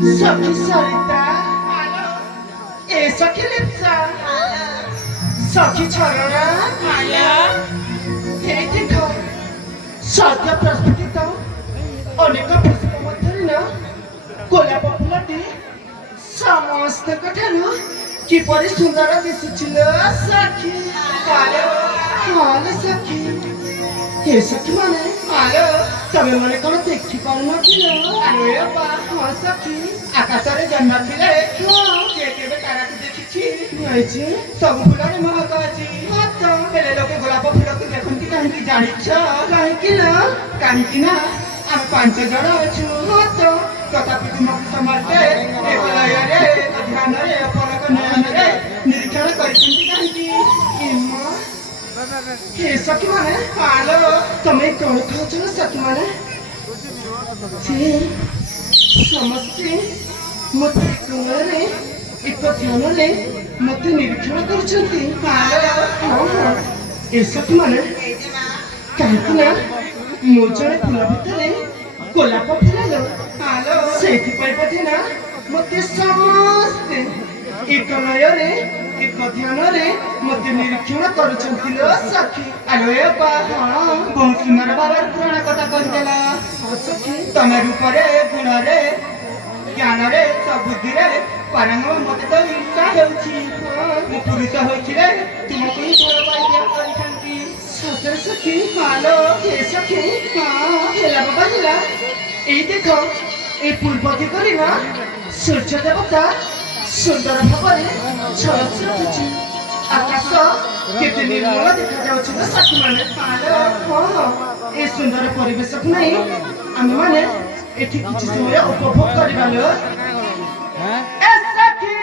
Saki Sarita, Saki Lipsa, Saki Charara, Hey Tiko, Satya Prasputita, Onika Puspamatharina, Kola Populati, Samasta Katana, Kipari Sundara Visuchila, Saki, Hala Saki. हे सखी माने आलो तमे माने कोन देखि pound थिलो अरे बा हां सखी आकाशरे जन्म थिले के केबे तारा के देखिछि नइछि सब फुलारे महकाजी मत बेले लोके गोलाप फुल के देखंती काहे जानिछ काहे कि ना हम पांच जण अछु मत तथापि तुमको समाते एकलयरे ध्यानरे अपरक नयनरे निरीक्षण करिसंती काहे इम्मा हे सखी माने आलो तमे कोन खाउछ न सखी माने से समस्ते मते कोरे एक ध्यानले मते निरीक्षण करछंती आलो हे सखी माने काहे ना मोजरे फुल भितरे गोलाप फुलालो आलो सेति पय पथे ना मते समस्ते एक लयरे एक ध्यानरे मते निरीक्षण करुछंती लो सखी आलो ए बा हां बहुत सुंदर बाबार पुराण कथा कहदेला सखी तमे रूपरे गुणरे ज्ञानरे सबुद्धिरे पारंगम मते तो इच्छा हेउछि मु पुरुष होइछिले तुमको ही घर पाइया करिसंती सतर सखी आलो ए सखी हां हेला बाबा हेला এই দেখো এই পূর্ব দিগরে না সূর্য দেবতা সুন্দর ভাবে ঝলসে উঠুছি আকাশ কেতে নির্মল দেখা যাচ্ছে না সাথী মানে আলো এই সুন্দর পরিবেশক নাই আমি মানে এটি কিছু সময় উপভোগ করিবালো হ্যাঁ এ সাথী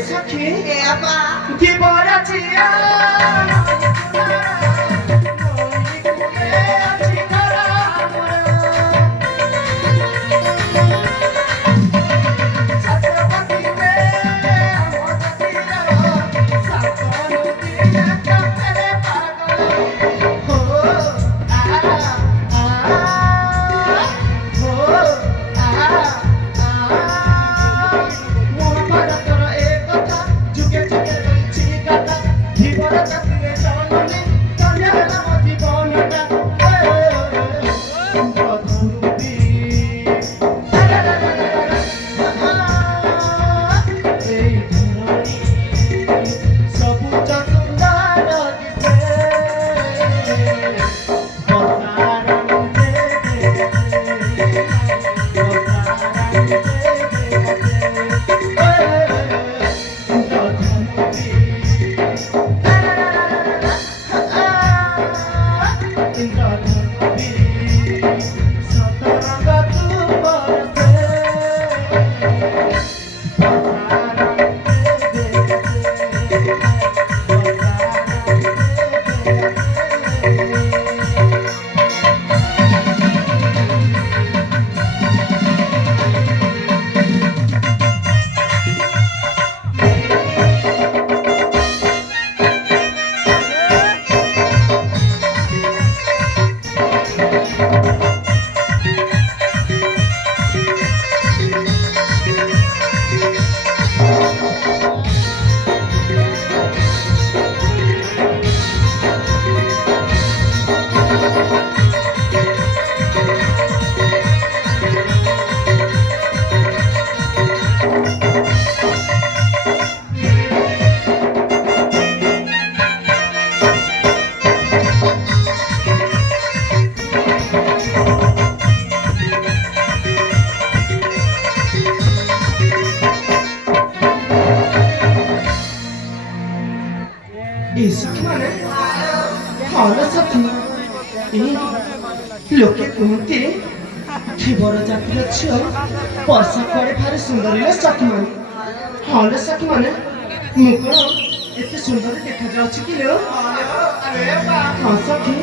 सखी की बोरा छिया ମାନେ ହଁ ସାଥୀ ଲୋକେ କୁହନ୍ତି ଥିବର ଜାତିର ଝିଅ ପଇସା କୁଆଡ଼େ ଭାରି ସୁନ୍ଦରୀ ସାଥୀ ମାନେ ହଁ ସାଥୀ ମାନେ ମୁଁ କଣ ଏତେ ସୁନ୍ଦର ଦେଖାଯାଉଛି କି ହଁ ସାଥୀ